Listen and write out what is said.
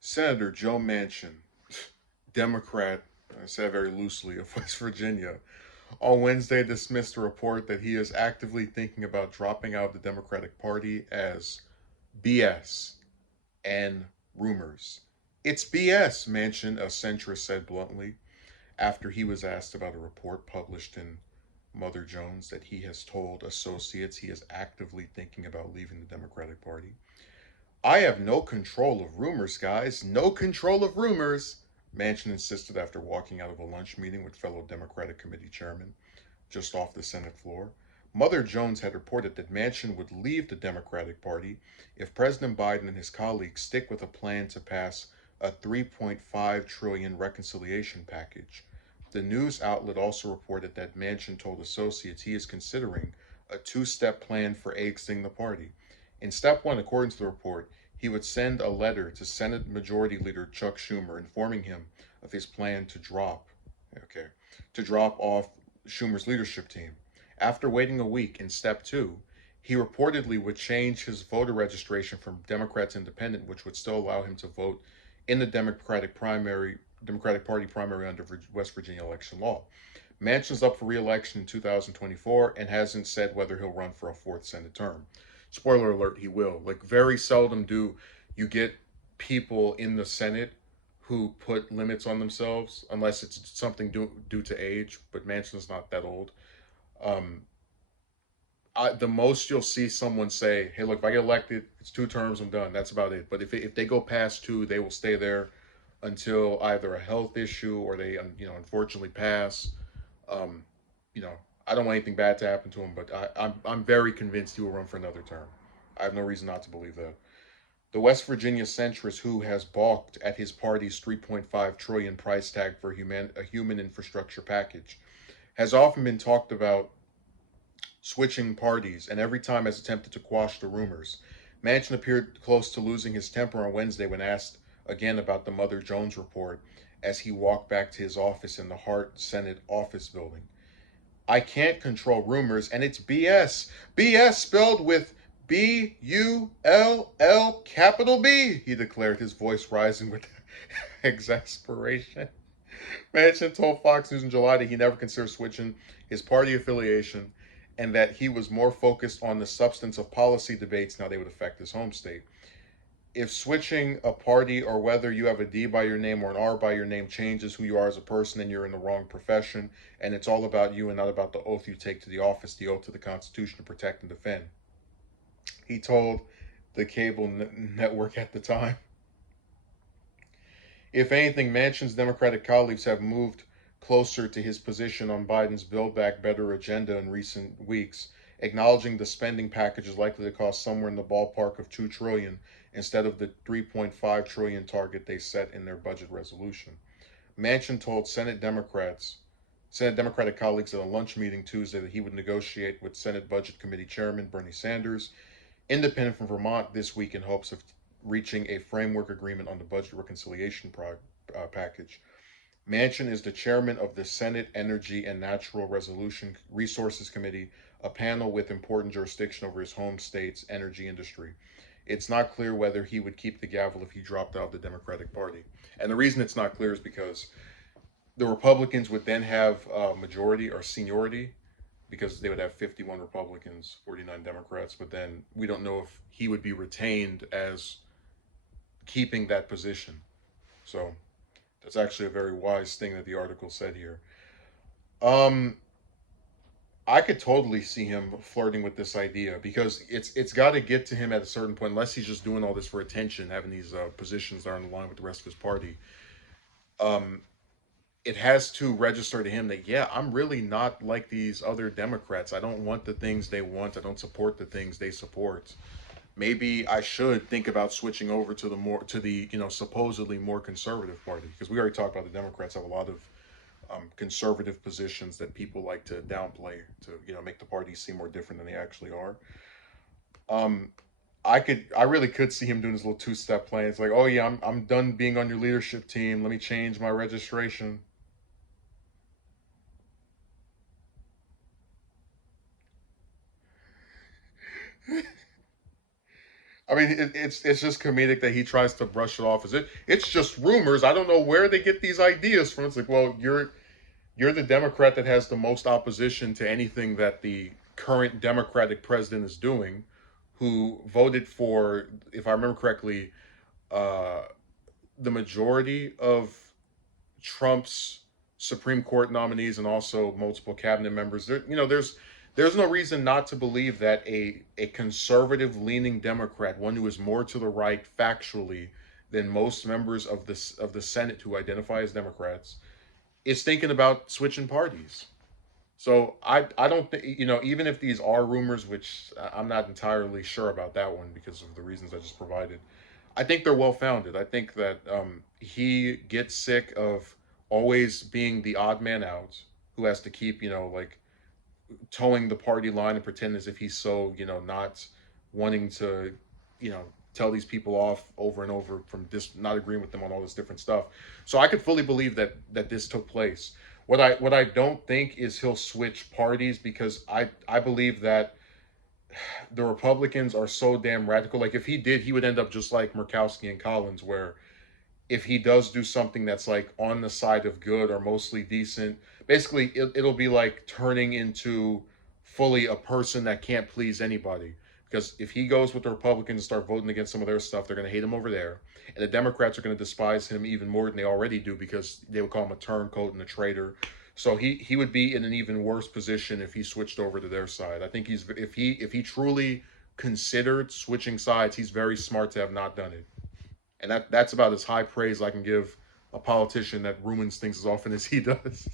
Senator Joe Manchin, Democrat, I say it very loosely, of West Virginia, on Wednesday dismissed a report that he is actively thinking about dropping out of the Democratic Party as BS and rumors. It's BS, Manchin, a centrist, said bluntly after he was asked about a report published in Mother Jones that he has told associates he is actively thinking about leaving the Democratic Party. I have no control of rumors, guys. No control of rumors, Manchin insisted after walking out of a lunch meeting with fellow Democratic Committee chairman just off the Senate floor. Mother Jones had reported that Manchin would leave the Democratic Party if President Biden and his colleagues stick with a plan to pass a 3.5 trillion reconciliation package. The news outlet also reported that Manchin told associates he is considering a two-step plan for exiting the party. In step one, according to the report, he would send a letter to Senate Majority Leader Chuck Schumer informing him of his plan okay, to drop off Schumer's leadership team. After waiting a week in step two, he reportedly would change his voter registration from Democrat to Independent, which would still allow him to vote in the Democratic Party primary under West Virginia election law. Manchin's up for re-election in 2024 and hasn't said whether he'll run for a fourth Senate term. Spoiler alert, he will. Like, very seldom do you get people in the Senate who put limits on themselves, unless it's something due to age. But Manchin's not that old. Um, the most you'll see someone say, "Hey, look, if I get elected, it's two terms, I'm done." That's about it. But if they go past two, they will stay there until either a health issue or they unfortunately pass. Um, you know, I don't want anything bad to happen to him, but I'm very convinced he will run for another term. I have no reason not to believe that. The West Virginia centrist who has balked at his party's 3.5 trillion price tag for a human infrastructure package has often been talked about switching parties and every time has attempted to quash the rumors. Manchin appeared close to losing his temper on Wednesday when asked again about the Mother Jones report as he walked back to his office in the Hart Senate office building. I can't control rumors, and it's BS. BS spelled with Bull capital B, he declared, his voice rising with exasperation. Manchin told Fox News in July that he never considered switching his party affiliation and that he was more focused on the substance of policy debates and how they would affect his home state. If switching a party or whether you have a D by your name or an R by your name changes who you are as a person, and you're in the wrong profession, and it's all about you and not about the oath you take to the office, the oath to the Constitution to protect and defend, he told the cable network at the time. If anything, Manchin's Democratic colleagues have moved closer to his position on Biden's Build Back Better agenda in recent weeks, acknowledging the spending package is likely to cost somewhere in the ballpark of 2 trillion instead of the 3.5 trillion target they set in their budget resolution. Manchin told Senate Democratic colleagues at a lunch meeting Tuesday that he would negotiate with Senate Budget Committee Chairman Bernie Sanders, independent from Vermont, this week in hopes of reaching a framework agreement on the budget reconciliation package. Manchin is the chairman of the Senate Energy and Natural Resolution Resources Committee, a panel with important jurisdiction over his home state's energy industry. It's not clear whether he would keep the gavel if he dropped out of the Democratic Party. And the reason it's not clear is because the Republicans would then have majority or seniority because they would have 51 Republicans, 49 Democrats, but then we don't know if he would be retained as keeping that position. So that's actually a very wise thing that the article said here. Um, I could totally see him flirting with this idea because it's got to get to him at a certain point, unless he's just doing all this for attention, having these positions that are in line with the rest of his party. Um, it has to register to him that I'm really not like these other Democrats. I don't want the things they want. I don't support the things they support. Maybe I should think about switching over to the supposedly more conservative party, because we already talked about the Democrats have a lot of conservative positions that people like to downplay to make the party seem more different than they actually are. Um, I really could see him doing his little two-step plan. It's like, oh yeah, I'm done being on your leadership team. Let me change my registration. I mean, it's just comedic that he tries to brush it off as it's just rumors. I don't know where they get these ideas from. It's like, well, you're the Democrat that has the most opposition to anything that the current Democratic president is doing, who voted for, if I remember correctly, uh, the majority of Trump's Supreme Court nominees and also multiple cabinet members. There's no reason not to believe that a conservative leaning Democrat, one who is more to the right factually than most members of the Senate who identify as Democrats, is thinking about switching parties. So I don't think, even if these are rumors, which I'm not entirely sure about that one because of the reasons I just provided. I think they're well founded. I think that he gets sick of always being the odd man out who has to keep, like towing the party line and pretend as if he's so, not wanting to, tell these people off over and over from not agreeing with them on all this different stuff. So I could fully believe that this took place. What I don't think is he'll switch parties, because I believe that the Republicans are so damn radical. Like if he did, he would end up just like Murkowski and Collins, where if he does do something that's like on the side of good or mostly decent, basically it'll be like turning into fully a person that can't please anybody. Because if he goes with the Republicans and start voting against some of their stuff, they're going to hate him over there. And the Democrats are going to despise him even more than they already do, because they would call him a turncoat and a traitor. So he would be in an even worse position if he switched over to their side. I think if he truly considered switching sides, he's very smart to have not done it. And that's about as high praise I can give a politician that ruins things as often as he does.